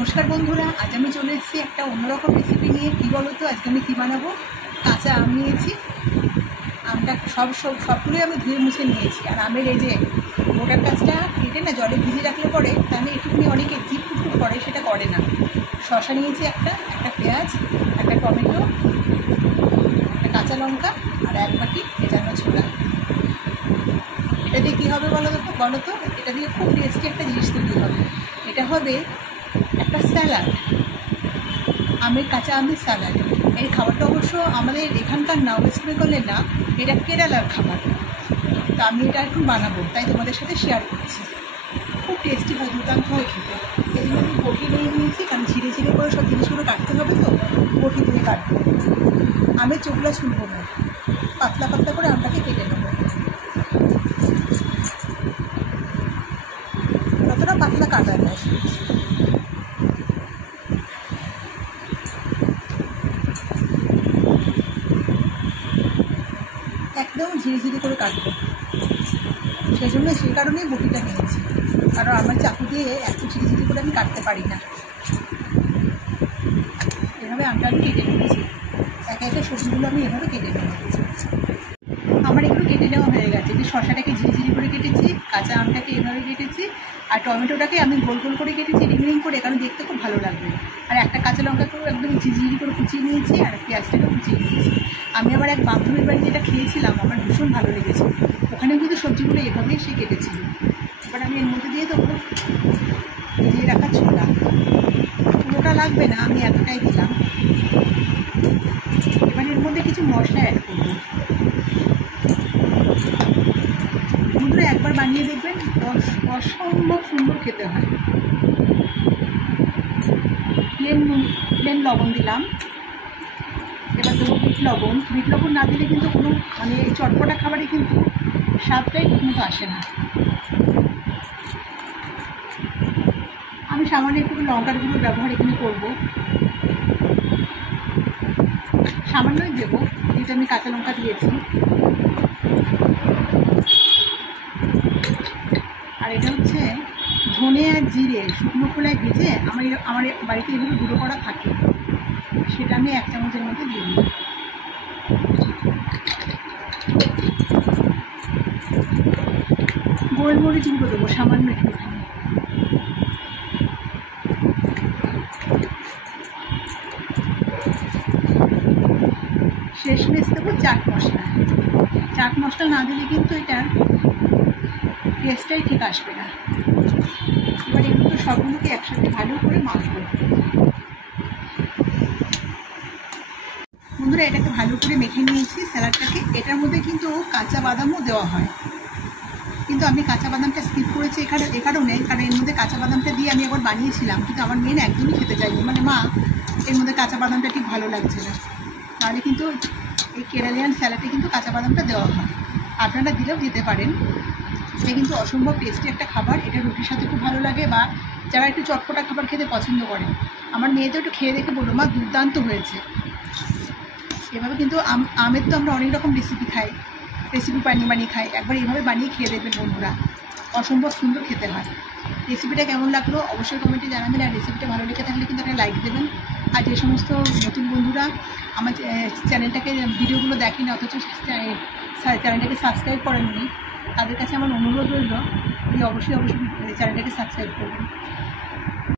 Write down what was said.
নমস্কার বন্ধুরা, আজ আমি চলে এসেছি একটা অন্যরকম রেসিপি নিয়ে। কী বলো তো, আজকে আমি কী বানাবো? কাঁচা আম নিয়েছি, আমটা সবগুলোই আমি ধুয়ে মুছে নিয়েছি। আর আমের এই যে গোটার কাজটা কেটে না জলে ভিজিয়ে রাখলে পরে তাহলে একটুখানি অনেকে জিপ টুকটুক করে, সেটা করে না। শসা নিয়েছি একটা পেঁয়াজ, একটা টমেটো, একটা কাঁচা লঙ্কা আর এক বাটি ভেজানো ছোলা। এটা দিয়ে কী হবে বলো তো, এটা দিয়ে খুব টেস্টি একটা জিনিস তৈরি হবে। এটা হবে একটা স্যালাড, কাঁচা আমের স্যালাড। এই খাবারটা অবশ্য আমাদের এখানকার না, ওয়েস্ট বেঙ্গলের না, এটা কেরালার খাবার। তো আমি এটা এখন বানাবো, তাই তোমাদের সাথে শেয়ার করছি। খুব টেস্টি হয়, দুর্দান্ত হয় খেতে। এই জন্য আমি বটি নিয়ে নিয়েছি, কারণ ছিঁড়ে ছিঁড়ে করে সব জিনিসগুলো কাটতে হবে, তো বটি দিয়ে কাটবো। আমের চোখলা ছুলবো না, পাতলা পাতলা করে আমটাকে কেটে নেবো। কতটা পাতলা কাটা যায়, একদম ঝিরি ঝিরি করে কাটবো। সেই কারণেই বটিটা নিয়েছি, কারণ আমার চাকু দিয়ে এত ঝিরি ঝিরি করে আমি কাটতে পারি না। এভাবে আমটা আমি কেটে নিয়েছি, একে একে সবজিগুলো আমি এভাবে কেটে নেব। আমার এগুলো কেটে নেওয়া হয়ে গেছে। যে শসাটাকে ঝিরি ঝিরি করে কেটেছি, কাঁচা আমটাকে এভাবে কেটেছি, আর টমেটোটাকে আমি গোল গোল করে কেটেছি রিং রিং করে, কারণ দেখতে খুব ভালো লাগবে। আর একটা কাঁচা লঙ্কাকেও একদম ঝিঝিরি করে কুচিয়ে নিয়েছি, আর পেঁয়াজটাকে কুচিয়ে নিয়েছি। আমি আবার এক বান্ধবীর বাড়ি যেটা খেয়েছিলাম, আমার ভীষণ ভালো লেগেছে। ওখানেও কিন্তু সবজিগুলো এভাবেই সে কেটেছিল। এবার আমি এর মধ্যে দিয়ে দেবো ভিজিয়ে রাখা ছোলা। পুরোটা লাগবে না, আমি এতটাই দিলাম। এবার এর মধ্যে কিছু মশলা অ্যাড করবো। বন্ধুরা একবার বানিয়ে দেখবেন, অসম্ভব সুন্দর খেতে হয়। প্লেন লবণ দিলাম। এবার দেবো বিট লবণ না দিলে কিন্তু কোনো এই চটপটা খাবারে কিন্তু স্বাদটাই ঠিকমতো আসে না। আমি সামান্য একটু লঙ্কার গুঁড়ো ব্যবহার এখানে করবো, সামান্যই দেবো, যেহেতু আমি কাঁচা লঙ্কা দিয়েছি। আর এটা হচ্ছে ধনে আর জিরে শুকনো খোলায় ভেজে আমার বাড়িতে এগুলো গুঁড়ো করা থাকে, সেটা আমি 1 চামচের মধ্যে দিয়ে দিই। গোলমরিচ গুঁড়ো দেবো সামান্য একটুখানি। শেষমেশ দেবো চাট মশলা না দিলে কিন্তু এটার টেস্টটাই ঠিক আসবে না। এবার এগুলো সবগুলোকে একসাথে ভালো করে মাখবো। বন্ধুরা এটাকে ভালো করে মেখে নিয়েছি স্যালাডটাকে। এটার মধ্যে কিন্তু কাঁচা বাদামও দেওয়া হয়, কিন্তু আমি কাঁচা বাদামটা স্কিপ করেছি এ কারণে, কারণ এর মধ্যে কাঁচা বাদামটা দিয়ে আমি একবার বানিয়েছিলাম, কিন্তু আমার মেয়ে একদমই খেতে চাইনি। মা, এর মধ্যে কাঁচা বাদামটা ঠিক ভালো লাগছে না। তাহলে কিন্তু এই কেরালিয়ান স্যালাডে কিন্তু কাঁচা বাদামটা দেওয়া হয়, আপনারা দিলেও দিতে পারেন। এটা কিন্তু অসম্ভব টেস্টি একটা খাবার। এটা রুটির সাথে খুব ভালো লাগে, বা যারা একটু চটপটা খাবার খেতে পছন্দ করে। আমার মেয়ে তো একটু খেয়ে দেখে বললো, মা দুর্দান্ত হয়েছে। এভাবে কিন্তু আমের তো আমরা অনেক রকম রেসিপি বানিয়ে খাই। একবার এইভাবে বানিয়ে খেয়ে দেখবেন বন্ধুরা, অসম্ভব সুন্দর খেতে হয়। রেসিপিটা কেমন লাগলো অবশ্যই কমেন্টে জানাবেন। আর রেসিপিটা ভালো লেগে থাকলে কিন্তু একটা লাইক দেবেন। আর যে সমস্ত নতুন বন্ধুরা আমার চ্যানেলটাকে ভিডিওগুলো দেখেন, অথচ চ্যানেলটাকে সাবস্ক্রাইব করেননি, তাদের কাছে আমার অনুরোধ রইল, অবশ্যই চ্যানেলটাকে সাবস্ক্রাইব করবেন।